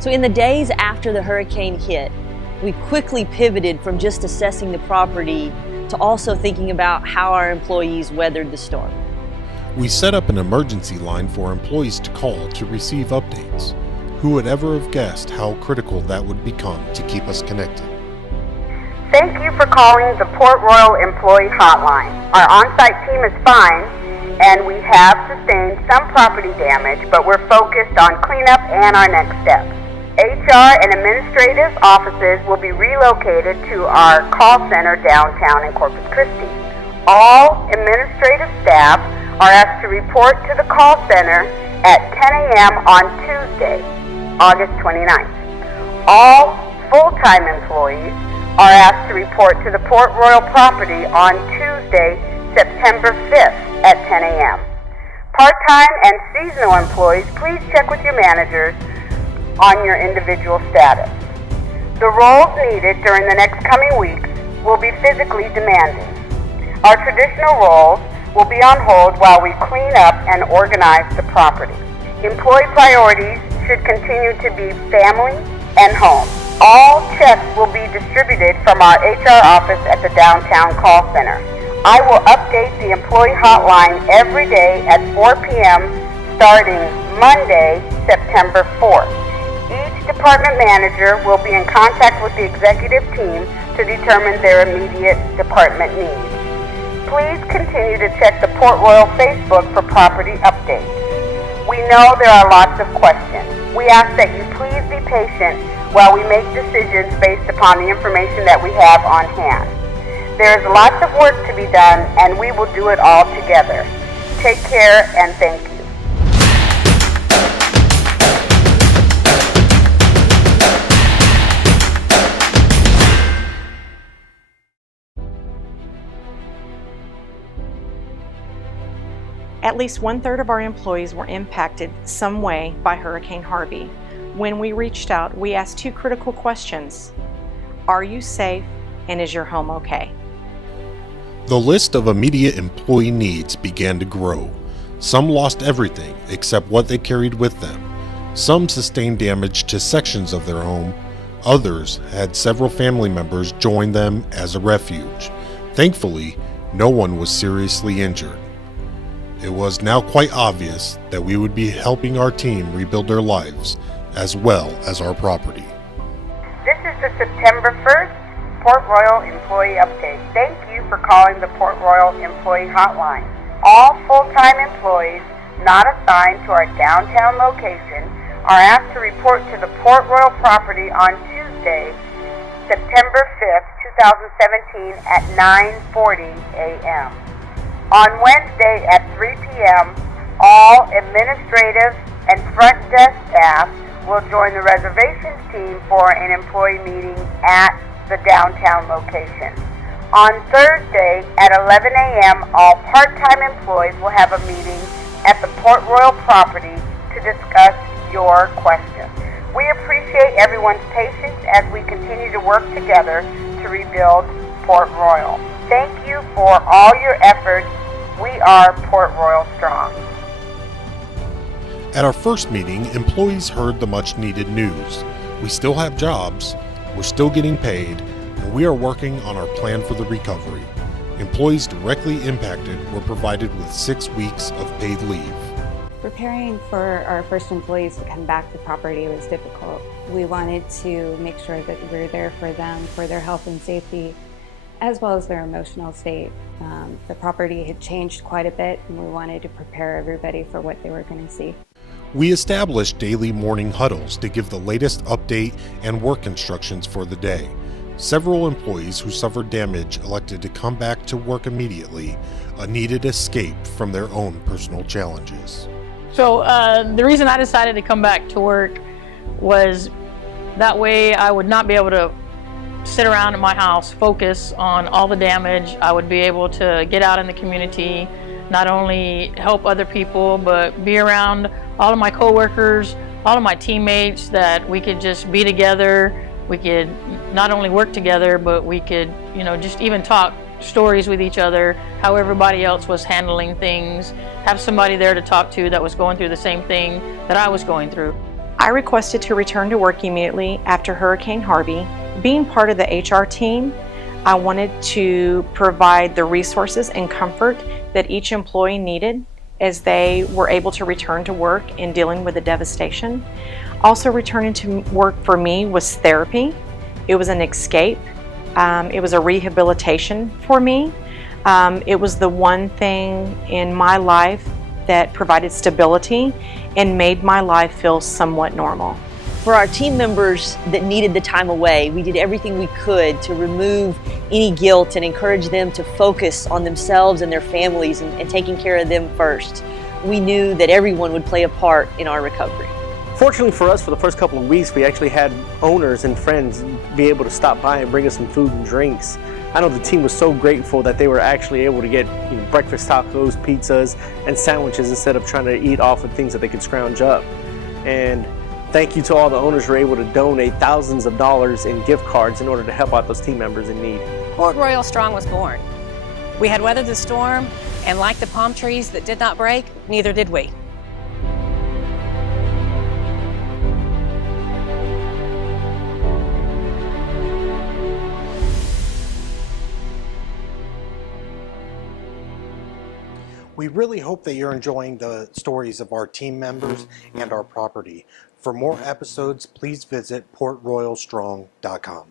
So in the days after the hurricane hit, we quickly pivoted from just assessing the property to also thinking about how our employees weathered the storm. We set up an emergency line for employees to call to receive updates. Who would ever have guessed how critical that would become to keep us connected? Thank you for calling the Port Royal Employee Hotline. Our on-site team is fine, and we have sustained some property damage, but we're focused on cleanup and our next steps. HR and administrative offices will be relocated to our call center downtown in Corpus Christi. All administrative staff are asked to report to the call center at 10 a.m. on Tuesday, August 29th. All full-time employees are asked to report to the Port Royal property on Tuesday, September 5th at 10 a.m. Part-time and seasonal employees, please check with your managers on your individual status. The roles needed during the next coming weeks will be physically demanding. Our traditional roles will be on hold while we clean up and organize the property. Employee priorities should continue to be family and home. All checks will be distributed from our HR office at the downtown call center. I will update the employee hotline every day at 4 p.m. starting Monday, September 4th. Each department manager will be in contact with the executive team to determine their immediate department needs. Please continue to check the Port Royal Facebook for property updates. We know there are lots of questions. We ask that you please be patient while we make decisions based upon the information that we have on hand. There is lots of work to be done, and we will do it all together. Take care and thank you. At least 1/3 of our employees were impacted some way by Hurricane Harvey. When we reached out, we asked two critical questions. Are you safe, and is your home okay? The list of immediate employee needs began to grow. Some lost everything except what they carried with them. Some sustained damage to sections of their home. Others had several family members join them as a refuge. Thankfully, no one was seriously injured. It was now quite obvious that we would be helping our team rebuild their lives as well as our property. This is the September 1st Port Royal Employee Update. Thank you for calling the Port Royal Employee Hotline. All full-time employees not assigned to our downtown location are asked to report to the Port Royal property on Tuesday, September 5th, 2017 at 9:40 a.m. On Wednesday at 3 p.m., all administrative and front desk staff will join the reservations team for an employee meeting at the downtown location. On Thursday at 11 a.m., all part-time employees will have a meeting at the Port Royal property to discuss your questions. We appreciate everyone's patience as we continue to work together to rebuild Port Royal. Thank you for all your efforts. We are Port Royal Strong. At our first meeting, employees heard the much needed news. We still have jobs, we're still getting paid, and we are working on our plan for the recovery. Employees directly impacted were provided with 6 weeks of paid leave. Preparing for our first employees to come back to property was difficult. We wanted to make sure that we were there for them, for their health and safety, as well as their emotional state. The property had changed quite a bit, and we wanted to prepare everybody for what they were going to see. We established daily morning huddles to give the latest update and work instructions for the day. Several employees who suffered damage elected to come back to work immediately, a needed escape from their own personal challenges. So the reason I decided to come back to work was that way I would not be able to sit around in my house, focus on all the damage. I would be able to get out in the community, not only help other people, but be around all of my coworkers, all of my teammates, that we could just be together. We could not only work together, but we could, just even talk stories with each other, how everybody else was handling things, have somebody there to talk to that was going through the same thing that I was going through. I requested to return to work immediately after Hurricane Harvey. Being part of the HR team, I wanted to provide the resources and comfort that each employee needed as they were able to return to work in dealing with the devastation. Also, returning to work for me was therapy. It was an escape. It was a rehabilitation for me. It was the one thing in my life that provided stability and made my life feel somewhat normal. For our team members that needed the time away, we did everything we could to remove any guilt and encourage them to focus on themselves and their families and taking care of them first. We knew that everyone would play a part in our recovery. Fortunately for us, for the first couple of weeks, we actually had owners and friends be able to stop by and bring us some food and drinks. I know the team was so grateful that they were actually able to get breakfast tacos, pizzas, and sandwiches instead of trying to eat off of things that they could scrounge up. And thank you to all the owners who were able to donate thousands of dollars in gift cards in order to help out those team members in need. Port Royal Strong was born. We had weathered the storm, and like the palm trees that did not break, neither did we. We really hope that you're enjoying the stories of our team members and our property. For more episodes, please visit portroyalstrong.com.